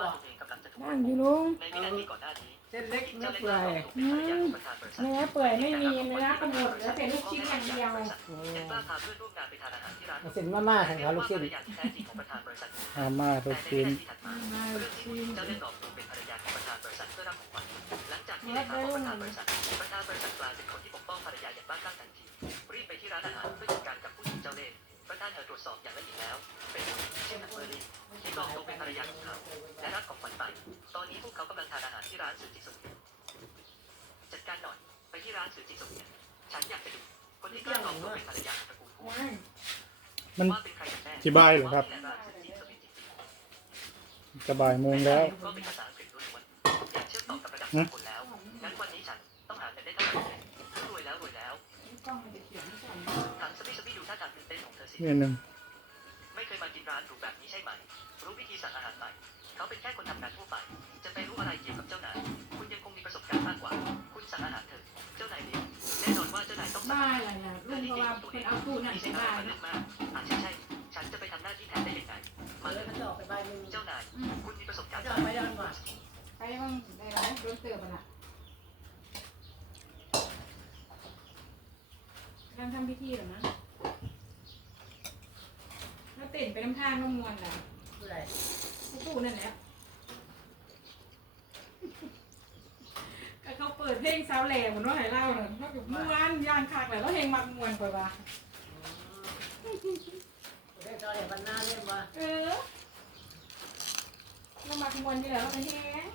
บ่นั่งอยู่ลุง เส้นเล็กเนื้อเปื่อย เนื้อเปื่อยไม่มีเนื้อกระหมดเหลือแต่ลูกชิ้นอย่างเดียว เส้นมาๆของเขาลูกชิ้น มาม่าลูกชิ้น มาลูกชิ้น เจ้าได้ตอบตกเป็นภรรยาของประธานบริษัทเพื่อรับของขวัญหลังจากที่ได้ข่าวว่าประธานบริษัทกลายเป็นคนที่ปกป้องภรรยาอย่างบ้าคลั่งทันทีรีบไปที่ร้านอาหารเพื่อจัดการกับผู้หญิงเจ้าเล่ห์ประธานตรวจสอบอย่างละเอียดแล้วเป็นผู้หญิงเช่นนักเบอร์ลี่ที่ตอบตกเป็นภรรยาของเขาและรับของขวัญไปตอนนี้พวกเขากำลังทานอาหารที่ร้านสือจิสุจัดการหน่อยไปที่ร้านสือจิสุฉันอยากไปดูคนที่กล้าตอบตกเป็นภรรยาของตระกูลผู้ มัน ว่าเป็นใครกันแน่ ที่บ่ายเหรอครับจะบ่ายโมงแล้ว ก็เป็นภาษาอังกฤษล้วนๆอยากเชื่อมต่อกับระดับสากลแล้วงั้นวันนี้ฉันต้องหาเงินได้เท่าไหร่รวยแล้วถามสปี้ดูท่าทางตื่นเต้นของเธอสิ เนี่ยหนึ่ง ไม่เคยมากินร้านหรูแบบนี้ใช่ไหมรู้วิธีสั่งอาหารไหมเขาเป็นแค่คนทำงานทั่วไปจะไปรู้อะไรเกี่ยวกับเจ้านายคุณยังคงมีประสบการณ์มากกว่าคุณสั่งอาหารเถอะเจ้านายเลี้ยงแน่นอนว่าเจ้านายต้องสั่ง ได้อะไรเนี่ยลุงเพราะว่าเป็นเอาตู้นั่น ไม่ ใช้ ใช่ ได้ อาหาร นะ มากใช่ฉันจะไปทำหน้าที่แทนได้ยังไงมาเลย เขาจะออกไปใบนึง เจ้านายคุณมีประสบการณ์ จะออกไปดันก่อน ไปบ้างได้ไหมโดนเตือนน่ะกำลังทำพิธีหรอนะแล้วเต้นไปน้ำท่าน้ำมวนแหละ ผู้ใด ตู้นั่นแหละก็เขาเปิดเพลงสาวแหล่เหมือนว่าไหนเล่าเนี่ยเขาแบบม้วนย่างคักเลยแล้วเพลงมักมวนไปว่า ได้ตอนเดี๋ยวบรรณาเล่นว่า เออเรามักมวนอยู่แล้วไปแฮง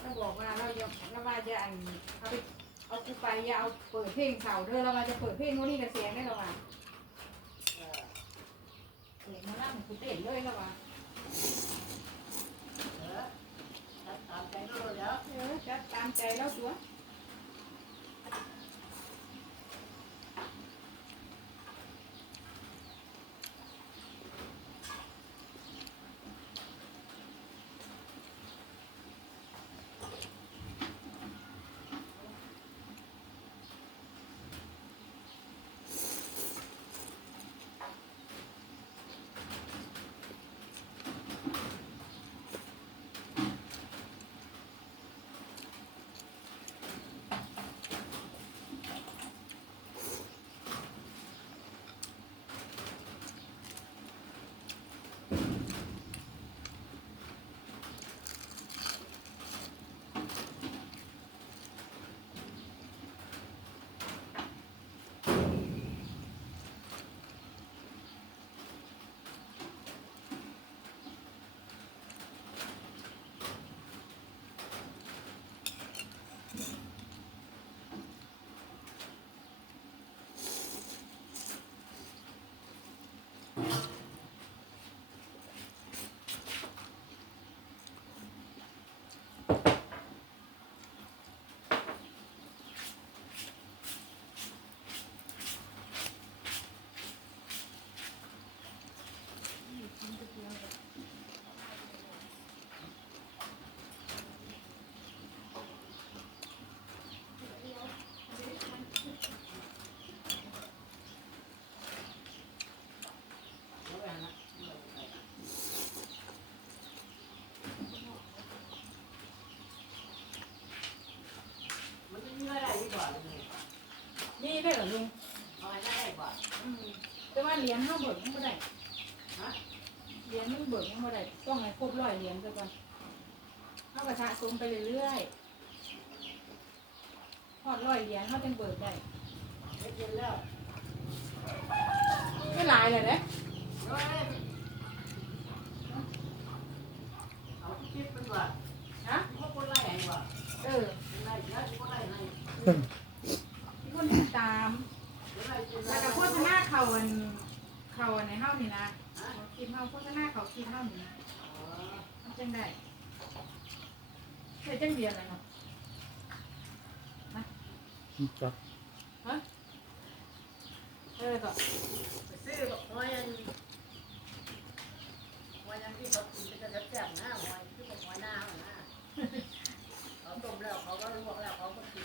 เราบอกว่าเราว่าจะอันเอาไปเอากูไปอย่าเอาเปิดเพลงเสาเด้อเราว่าจะเปิดเพลงโน่นนี่กับเสียงได้หรอวะเสียงมาล่างกูเต้นเลยแล้ววะ ตามใจรู้แล้ว จัดตามใจแล้วตัวนี่ได้เหรอลุงแต่ว่าเหรียญเขาเบิกยังไม่ได้เหรียญมันเบิกยังไม่ได้ต้องให้ครบ100 เหรียญก่อนเขากระชะสมไปเรื่อยๆพอ100 เหรียญเขาจึงเบิกได้ไม่หลายเลยเด้ เอาคิดเป็นว่า ฮะ พวกคนไล่ไงวะ เออ ไล่แล้วพวกไล่ไง มีคนติดตาม ไล่จน แล้วก็โฆษณาเขาอันในเฮ้านี่นะคิดเฮ้าโฆษณาเขาคิดเฮ้านี่มันจังได้ใช่จังเดียวเลยเนาะ จับ ก็ ซื้อบอกหอยอันที่เขากินจะแซ่บนะหอยที่บอกหอยหน้านะเขาต้มแล้วเขาก็ลวกแล้วเขาก็กิน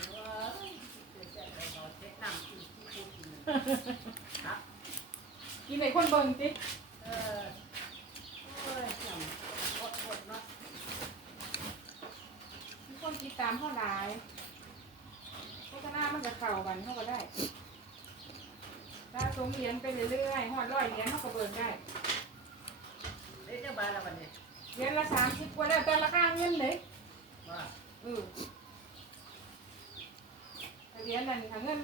เออโอ้ยจำอดเนาะ มีคนติดตามเขาหลายโฆษณามันจะเข่ากันเขาก็ได้ถ้าสงเหรียญไปเรื่อยๆหอด100 เหรียญเขาก็เบิกได้ เอ๊ะเจ้าบ้านละวันนี้ เหรียญละ30 กว่าแล้วแต่ราคาเงินเลย ว่า เหรียญนั่นค่ะเงิน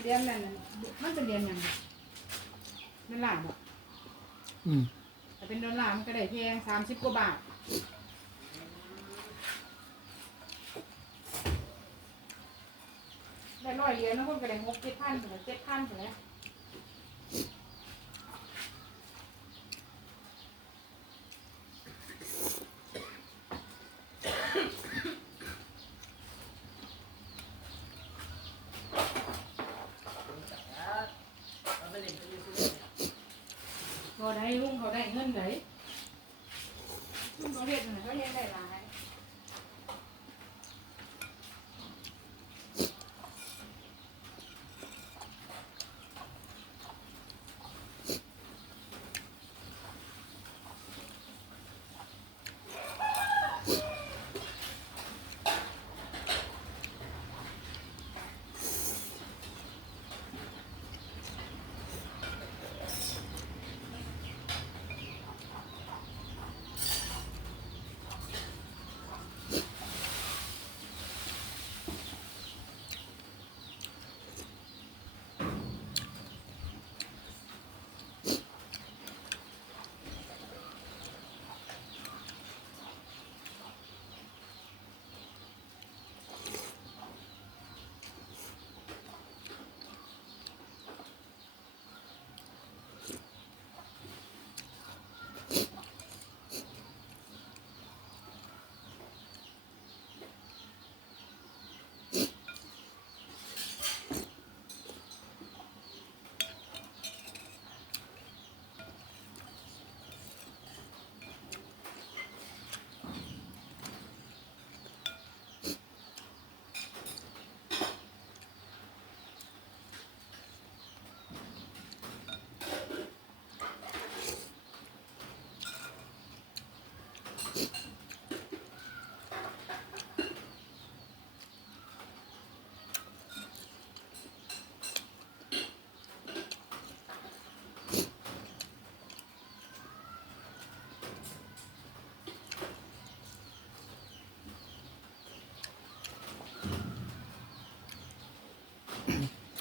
เหรียญนั่นน่ะมันเป็นเหรียญหยังดอลลาร์บ่ อืม แต่เป็นดอลลาร์มันก็ได้แพง30 กว่าบาทได้100 เหรียญบางคนก็ได้6-7,000ถึง7,000ถึงแล้ว เราไปเล่นไปยูทูบเนี่ย ก็ได้ลุงเขาได้เงินไหนลุงเขาเฮ็ดนั่นเขาเฮ็ดได้หลาย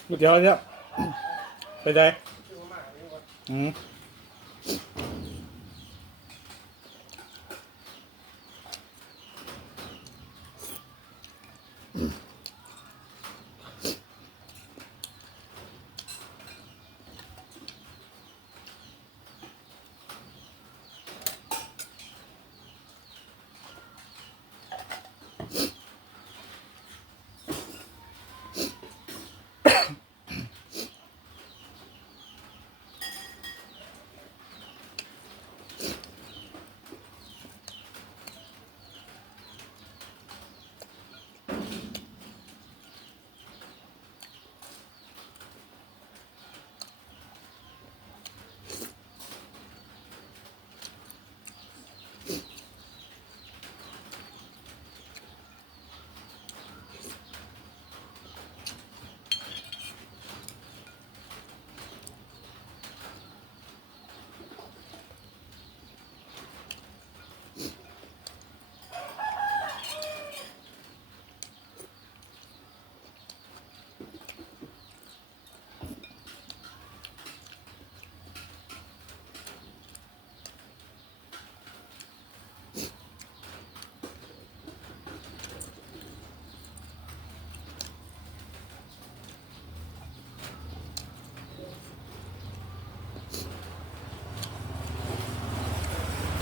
ก๋วยเตี๋ยวเนี่ยไปได้อืม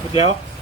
ก๋วยเตี๋ยว